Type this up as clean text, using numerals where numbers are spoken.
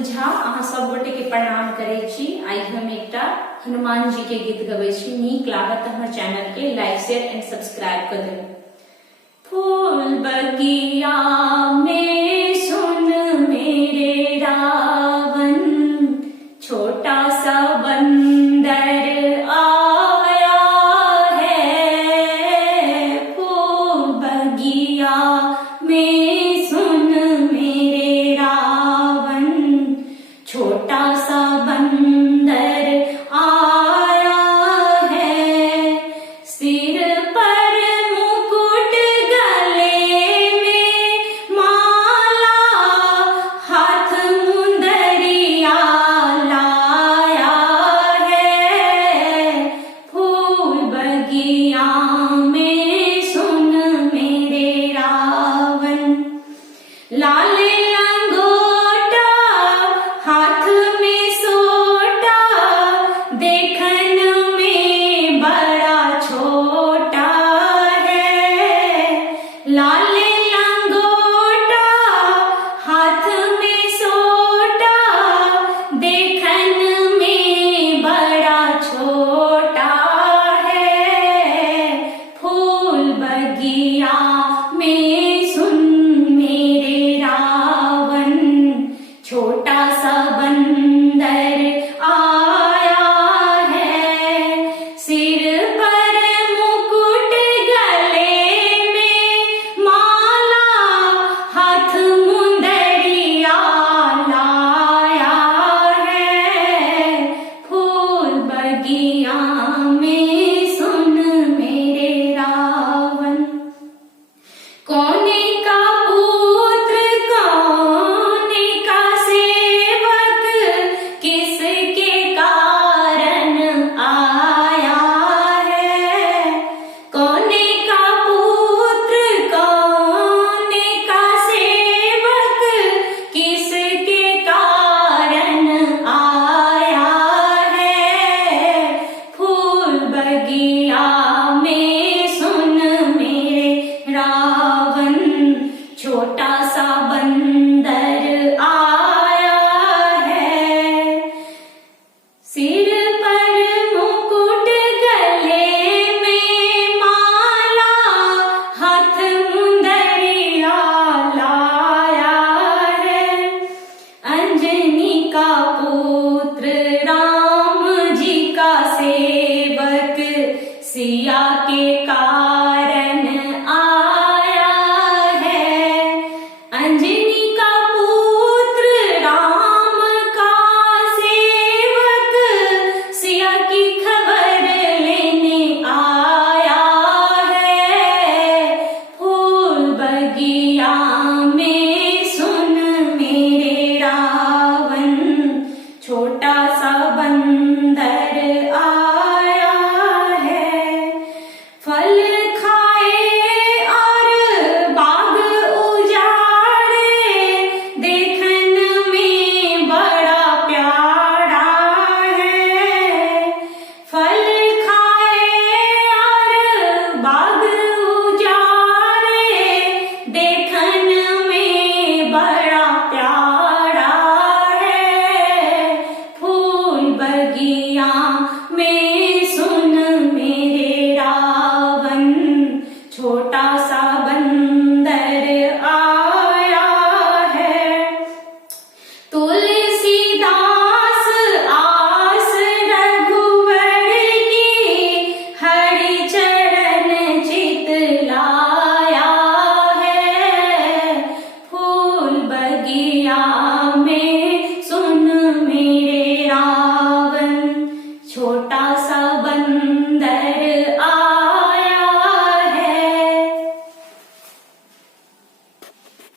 फूल झा अहाँ सब गोटे के प्रणाम करे छी। आई हम एकटा हनुमान जी के गीत गबै छी। नीक लागत हमर चैनल के लाइक शेयर एंड सब्सक्राइब कर देबै। फूल बगिया में सुन मेरे रावण, छोटा सा बंदर आया है। फूल बगिया में सुन मेरे रावण, छोटा सा बंदर आया है। सिर पर मुकुट, गले में माला, हाथ मुंदरिया लाया है। फूल बगिया में सुन मेरे रावण, लाल लंगोटा हाथ में सोटा, देखन में बड़ा छोटा है। लाल लंगोटा हाथ में सोटा, देखन में बड़ा छोटा है। फूल बगिया में सुन मेरे रावण, छोटा सा बंदर आया है। सिर पर मुकुट, गले में माला, हाथ मुंदरिया लाया है। फूल बगिया में सुन मेरे रावण, कोने का पुत्र कोने का सेवक, किसके कारण आया है। कोने का पुत्र कोने का सेवक, किसके कारण आया है। फूल बगिया में सुन मेरे रावण, छोटा सा बंदर आया है। सिर पर मुकुट, गले में माला, हाथ मुंदरिया लाया है। अंजनी का पुत्र, राम जी का सेवक, सिया के कारण आया है। अंजनी का पुत्र, राम का सेवक, सिया की खबर लेने आया है। फूल बगिया में सुन मेरे रावण, छोटा सा बंदर आया है। फल खाए और बाग उजाड़े, देखन में बड़ा प्यारा है। फल खाए और बाग उजाड़े, देखन में बड़ा प्यारा है। फूल बगिया में सुन मेरे रावण, छोटा सा बंदर आया है। तुलसीदास आस रघुवर की, हरि चरण चित लाया है। फूल बगिया में सुन मेरे रावण, छोटा सा बंदर